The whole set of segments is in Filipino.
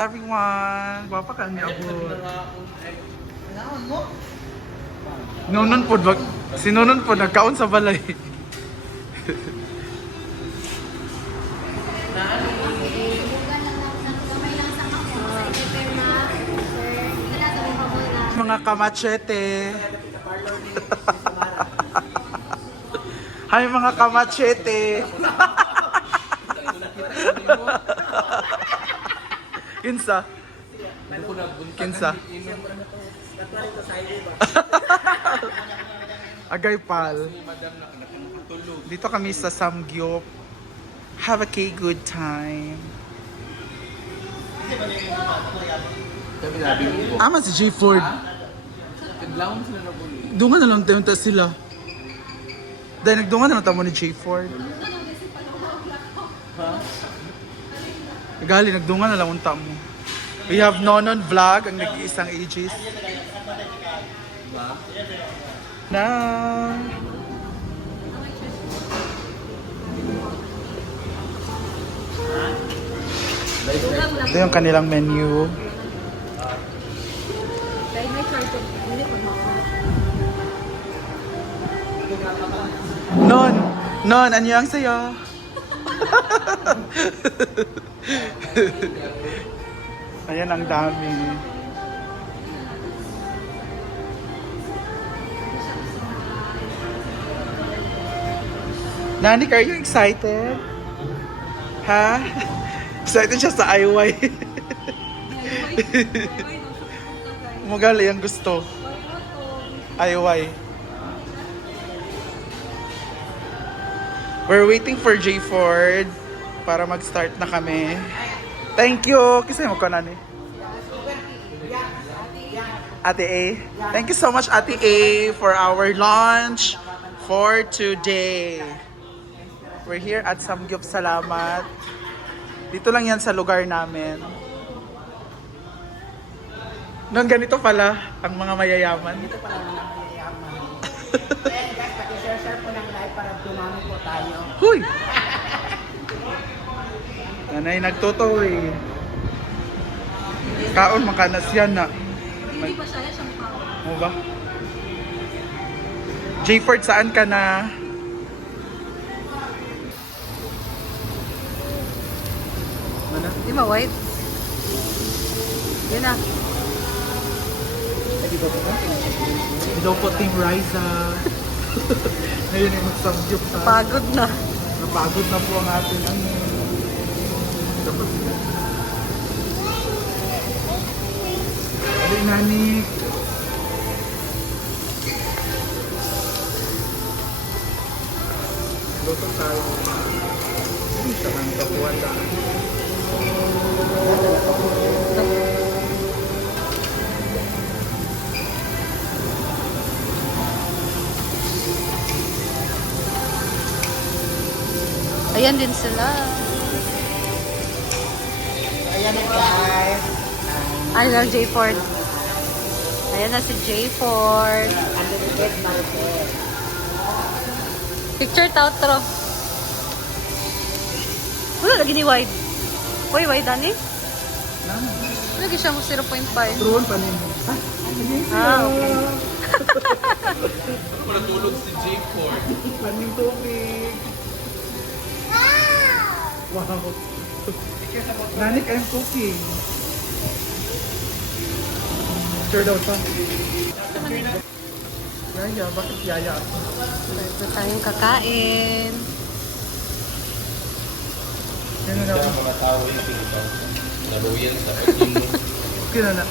Everyone, wapa ka ni abot. Nonon po, si Nonon po nagkaon sa balay. Mga kamachete. Hi mga kamachete. Kinsa? Kinsa? Agay pal. Dito kami sa Samgyup. Have a good time. Ama si J. Ford. Dungan na lang tayo sila. Dahil nagdungan na lang tayo ni J. Ford. Gali, nagdungan na lang unta mo. We have Nonon Vlog, ang nag-iisang ages. Na. Ito yung kanilang menu. Non, anyang sa'yo. Ayan, ang dami. Nanik, are you excited? Ha? Excited siya sa IY. Mugali ang gusto. IY. We're waiting for J. Ford para mag-start na kami. Thank you. Kisay mo ko na ni? Ate A. Thank you so much, Ate A, for our lunch for today. We're here at Samgyup. Salamat. Dito lang yan sa lugar namin. Nung ganito pala ang mga mayayaman. Dito pala ang mga mayayaman. Guys, paki-share po ng live para dumami po tayo. Huy! Nanay nagtotoo eh. Kaon makanas yan na. Hindi pa siya siyang pao. Mo ba? J-Ford, saan ka na? Ano? Di ba white? Yun na. Hello po, Team Riza. Ngayon ay magsamgyup sa... Pagod na. Napagod na po ang ating ano. Ano Nanik? Luto tayo. Isa ang kapuan lang. Ayan din sila. Ayan na guys. I love J. Ford. Ayan na si J. Ford. Unlimited market. Picture outro. Wala lagi ni wide. Uy, wide ani? Lagi siya mo 0.5. Turuan pa niyo. Ah, okay. Natulog si J. Ford. Paning tubig. Wow. Nanik, I'm cooking. Sure daw siya. Yaya, bakit yaya ako? Ito tayong kakain. Yan na Kaya mga tao yung pinitaw. Naruyan sa pagkino. Okay na na.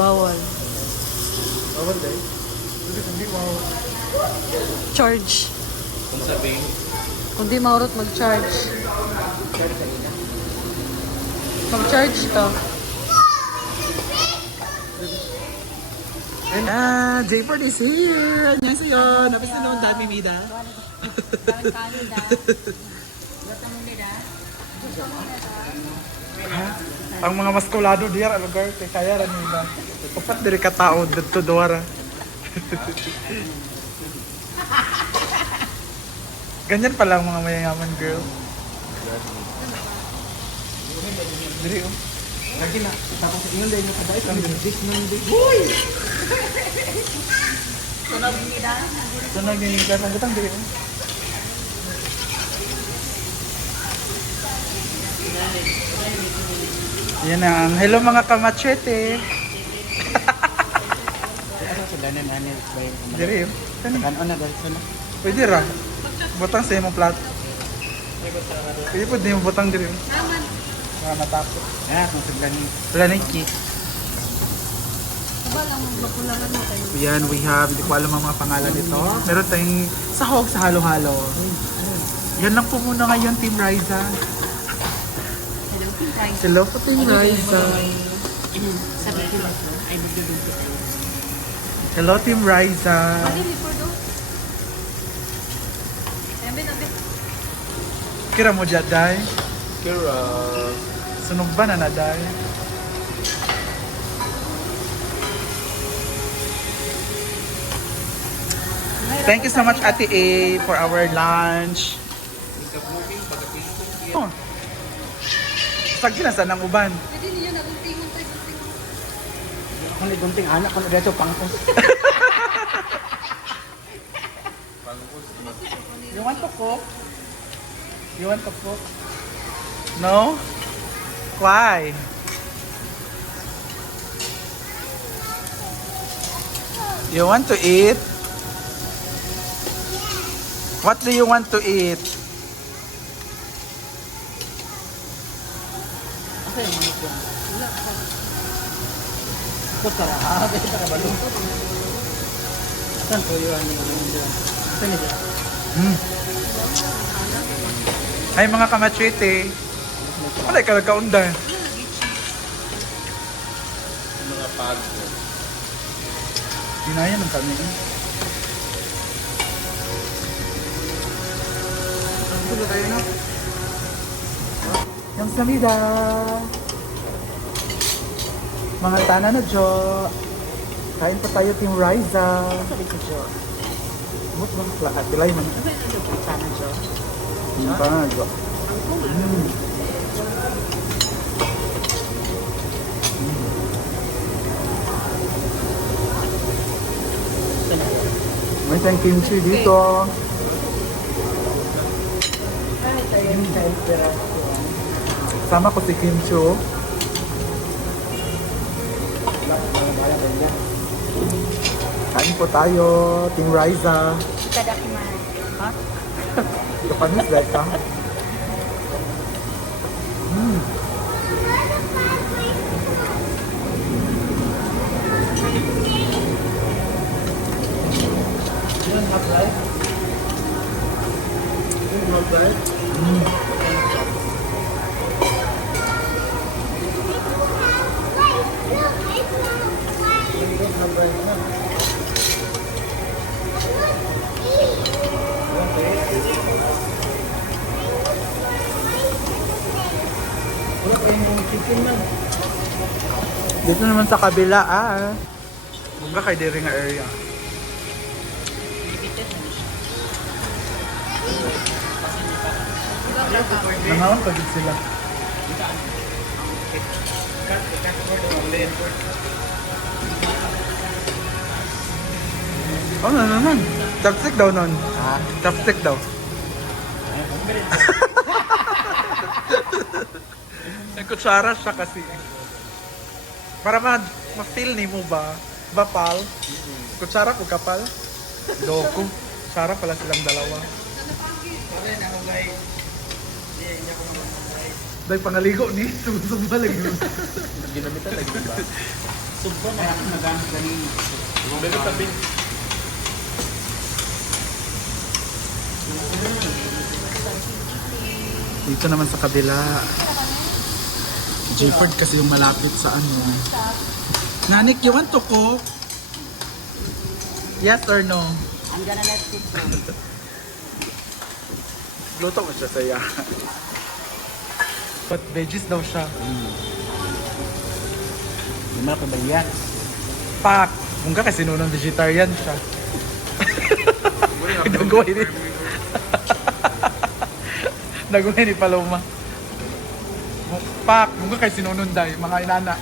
Bawal. Bawal day. Hindi wow. Charge. Kung sabihin, Kung di maurot mag-charge. Mag-charge ka. J-Ford is here! 안녕하세요. Napis na naman dami, Mida. Ang mga maskulado diyan, ang lugar, kaya rin nila. Papat diri ka tao, dito duwara. Ganyan pala ang mga mayayaman, girl. Diri, oh. Lagi na. Tapos ingon dahil sa bait ang this Monday. Uy! Tunog yung nigdas ang butang, diri, oh. Yan ang hello mga kamachete. Ano sila na nanay bay. Diri, oh. Kanon na dahil sana. Pwede ra. Butang sa imong plat. Pwede po din yung butang diri. Para matapos. Ah, kung sila ni. Wala na yung cake. Yan, we have, hindi ko alam ang mga pangalan nito. Meron tayong sahog sa halo-halo. Yan lang po muna ngayon, Team Riza. Hello po, Team Riza. Hello, Team Riza. Kira mo dyan, Day? Kira. Sunog ba na na, Day? Thank you so much, Ate A, for our lunch. Oh. Sag saan ang uban? Ako ni gunting anak ko na dito pangkos. You want to cook? You want to cook? No? Why? You want to eat? What do you want to eat? Asa yung manok yan? Ito tara. Kasi tara balong. Saan po yun? Saan niya? Ay mga kamachete. Wala ka nagkaunda. Mga pagod. Dinayan ng kami. Ito tayo na. Yung samida. Mga tana na Jo. Kain pa tayo, Team Riza. Sabi ko siya. Buk bang lahat tilay man. Sana siya. Tana na Jo. May tayong kimchi dito. Sama ko si Kimchi. Oh. Kain po tayo, Team Riza. Itadakimasu. Ha? Japanese guys, ha? Dito naman sa kabila, Bunga kay diri nga area. Nangawan pa din sila. Oh, naman. Chopstick daw nun. Ha? Chopstick daw. May kutsara siya kasi. Para ma-feel ni mo ba? Bapal? Kutsara ko kapal? Loko. Kutsara pala silang dalawa. Dahil pangaligo ni. Sumba lagi. Ginamitan lagi ba? Subko na ako nagamit kanina. Pero sabi, Dito naman sa kabila. Jayford kasi yung malapit sa ano. Nanik, you want to cook? Yes or no? I'm gonna let it go. Luto mo siya saya. But veggies daw siya. Hindi mo na pabayaan. Pak! Kung ka kasi noon vegetarian siya. Nagawin Nagumay ni Paloma. Pak, mungkin kay sinununday, mga inana.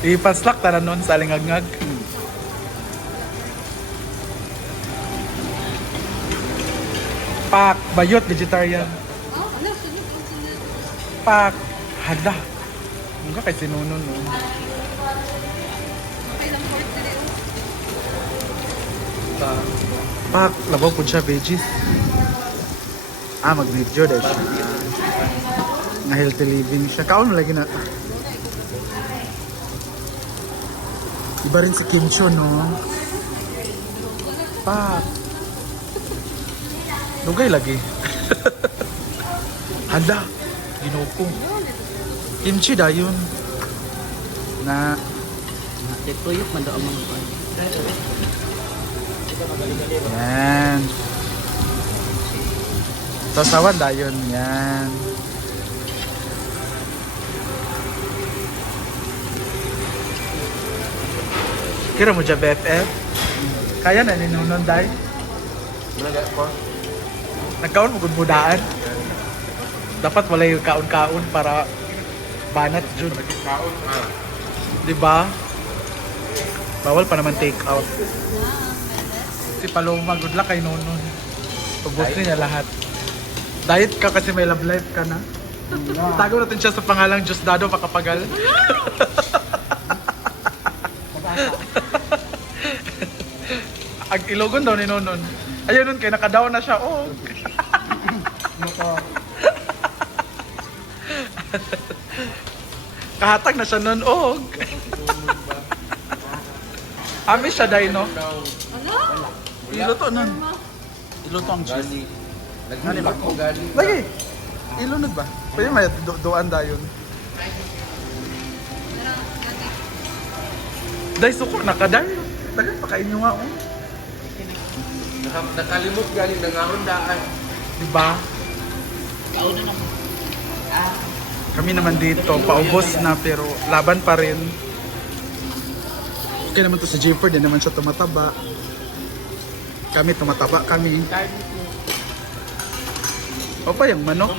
Ipaslak tara nun sa alingagngag. Pak, bayot, vegetarian. Pak, hada. Mungkin kay sinunun. No? Pak, labaw po siya, veggies. Mag-video dahil siya. Nga healthy living siya. Kaon mo lagi na. Iba rin si Kim Cho, no? Pak. Dugay lagi. Handa. Ginoko. Kimchi dayon. Na. Tuyok man daw ang mga kuan. Yan. Sasawan dayon. Yan. Kira mo dyan, BFF? Kaya na ninunon dahil? Mana ko? Nagkaon mo gudmudaan? Dapat wala yung kaon-kaon para banat dyan. Kaon Diba? Bawal pa naman take out. Si Paloma, good luck kay Nonon. Ubus niya lahat. Diet ka kasi may love life ka na. Tago natin siya sa pangalang Diosdado Makapagal. Ang ilogon daw ni Nonon. Ayun nun, kaya nakadaw na siya. Oh. Kahatag na siya nun. Oh. Amis siya dahil, no? Iluto nun. Iluto ang cheese. Gani. Nagmulak ko gani. Lagi! Ilunod ba? Pwede may doan dayon. Dahil suko, nakaday. Dagan pa kain nyo nga, oh. Nakalimot gani nangaron daan. Diba? Kami naman dito, paubos na pero laban pa rin. Okay naman to si Jayford, din naman siya tumataba. Kami tumataba kami. O pa yung manok.